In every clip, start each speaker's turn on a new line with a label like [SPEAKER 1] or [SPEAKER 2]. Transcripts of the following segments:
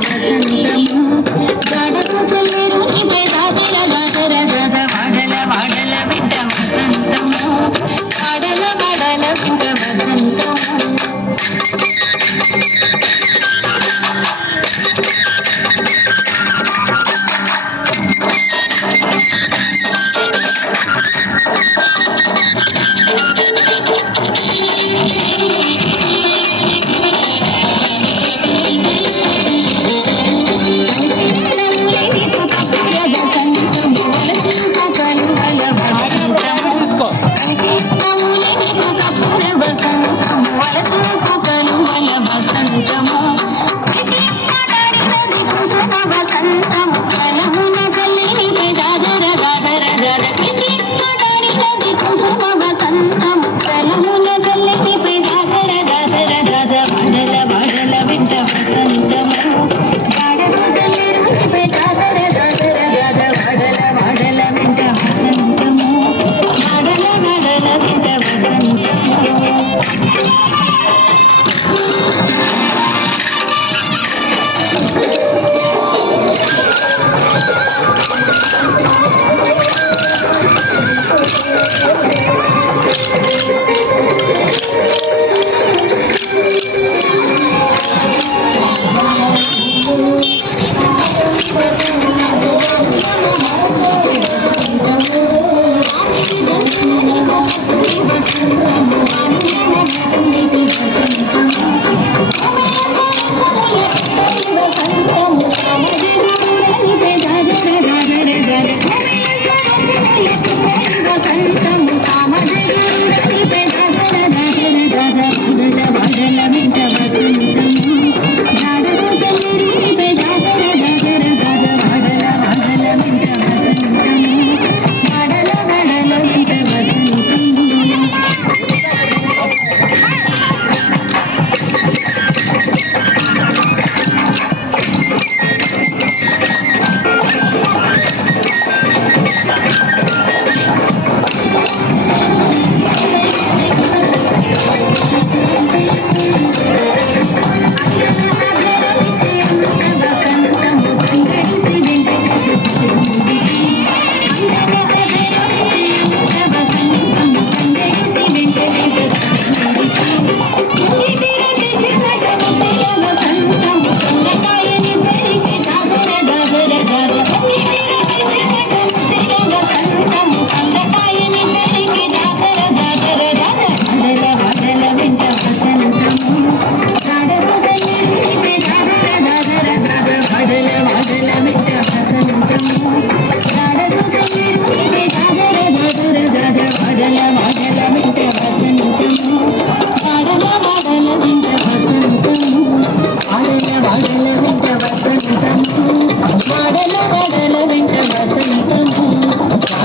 [SPEAKER 1] Akan. canta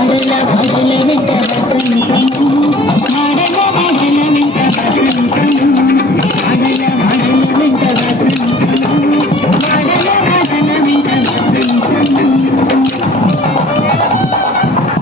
[SPEAKER 1] అరుల భరుల వెంట వసంతం